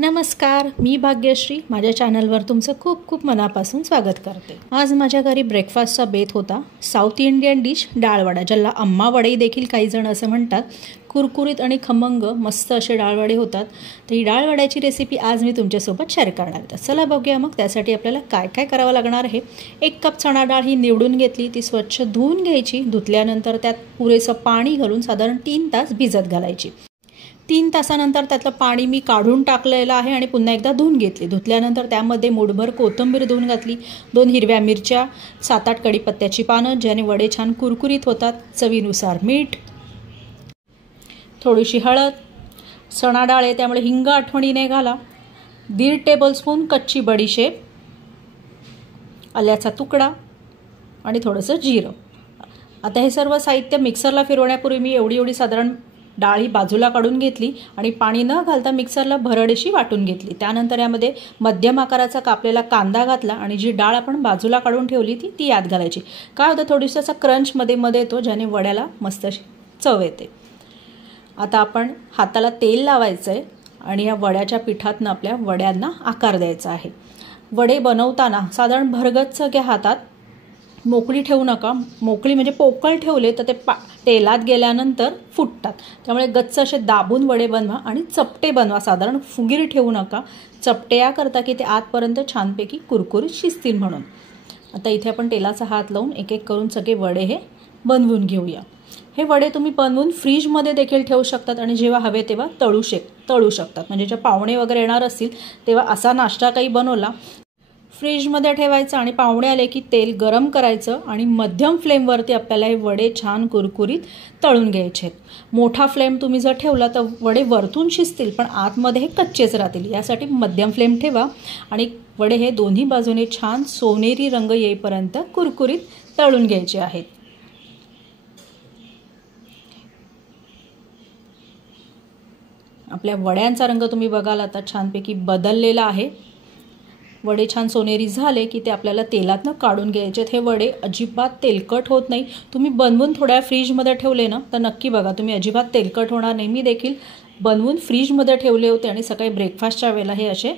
नमस्कार, मी भाग्यश्री माझ्या चॅनलवर तुमचं खूप खूप मनापासून स्वागत करते। आज माझ्या घरी ब्रेकफास्टचा बेत होता साऊथ इंडियन डिश डाळवडा, ज्याला अम्मा वडे देखील काही जण असं म्हणतात। कुरकुरीत आणि खमंग मस्त असे डाळवडे होतात। तर ही डाळवड्याची रेसिपी आज मी तुमच्यासोबत शेअर करणार आहे। तर चला बघूया मग त्यासाठी आपल्याला काय काय करावं लागणार आहे। 1 कप चणा डाळ ही निवडून घेतली, ती स्वच्छ धुवून घ्यायची। धुतल्यानंतर त्यात पुरेसं पाणी घालून साधारण 3 तास भिजत घालायची। 3 तासानंतर त्यातलं पाणी मी काढून टाकलेलं आहे आणि पुन्हा एकदा धुवून घेतली। धुतल्यानंतर त्यामध्ये मूठभर कोथिंबीर धुवून घातली, 2 हिरव्या मिरच्या, 7-8 कढीपत्त्याची पानं, ज्याने वडे छान कुरकुरीत होतात। चवीनुसार मीठ, थोडीशी हळद, चणा डाळ आहे त्यामुळे हिंग आठवणीने घाला, 1.5 टेबलस्पून कच्ची बडीशेप, आल्याचा तुकडा आणि थोडंसं जिरं। आता हे सर्व साहित्य मिक्सरला फिरवण्यापूर्वी मी एवढी साधारण डाळ ही बाजूला काढून घेतली आणि पाणी न घालता मिक्सरला भरडीशी वाटून घेतली। त्यानंतर यामध्ये मध्यम आकाराचा कापलेला कांदा घातला आणि जी डाळ आपण बाजूला काढून ठेवली ती यात घालायची। काय होतं, थोडीसा असा क्रंच मध्ये येतो, ज्याने वड्याला मस्त अशी चव येते। आता आपण हाताला तेल लावायचं आहे आणि या वड्याच्या पिठातनं आपल्या वड्यांना आकार द्यायचा आहे। वडे बनवताना साधारण भरगच्च घ्या हातात, मोकळी ठेवू नका। मोकळी म्हणजे पोकळ ठेवले तर ते तेलात गेल्यानंतर फुटतात, त्यामुळे गच्च असे दाबून वडे बनवा आणि चपटे बनवा। साधारण फुगीर ठेवू नका, चपटे या करता की ते आतपर्यंत छानपैकी कुरकुरीत शिजतील म्हणून। आता इथे आपण तेलाचा हात लावून एक एक करून सगळे वडे हे बनवून घेऊया। हे वडे तुम्ही बनवून फ्रीजमध्ये देखील ठेवू शकतात आणि जेव्हा हवे तेव्हा तळू शकतात। म्हणजे जे पाहुणे वगैरे येणार असतील तेव्हा असा नाश्ता काही बनवला, फ्रीजमध्ये ठेवायचं आणि पाहुणे आले की तेल गरम करायचं आणि मध्यम फ्लेमवरती आपल्याला हे वडे छान कुरकुरीत तळून घ्यायचे आहेत। मोठा फ्लेम तुम्ही जर ठेवला तर वडे वरतून शिजतील पण आतमध्ये हे कच्चेच राहतील, यासाठी मध्यम फ्लेम ठेवा आणि वडे हे दोन्ही बाजूने छान सोनेरी रंग येईपर्यंत कुरकुरीत तळून घ्यायचे आहेत। आपल्या वड्यांचा रंग तुम्ही बघाल आता छानपैकी बदललेला आहे। वडे छान सोनेरी झाले की ते आपल्याला तेलातनं काढून घ्यायचे। हे वडे अजिबात तेलकट होत नाही। तुम्ही बनवून थोड्या फ्रीजमध्ये ठेवले ना तर नक्की बघा, तुम्ही अजिबात तेलकट होणार नाही। मी देखील बनवून फ्रीजमध्ये ठेवले होते आणि सकाळी ब्रेकफास्टच्या वेळेला हे असे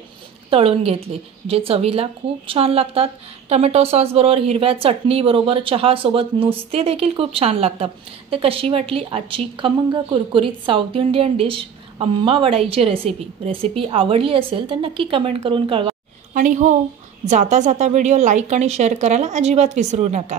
तळून घेतले, जे चवीला खूप छान लागतात। टोमॅटो सॉस बरोबर, हिरव्या चटणी बरोबर, चहा सोबत नुसते देखील खूप छान लागतात। तर कशी वाटली आजची खमंग कुरकुरीत साऊथ इंडियन डिश अम्मा वडाईची रेसिपी आवडली असेल तर नक्की कमेंट करून कळवा। आणि हो, जाता व्हिडिओ लाईक आणि शेअर करायला अजिबात विसरू नका।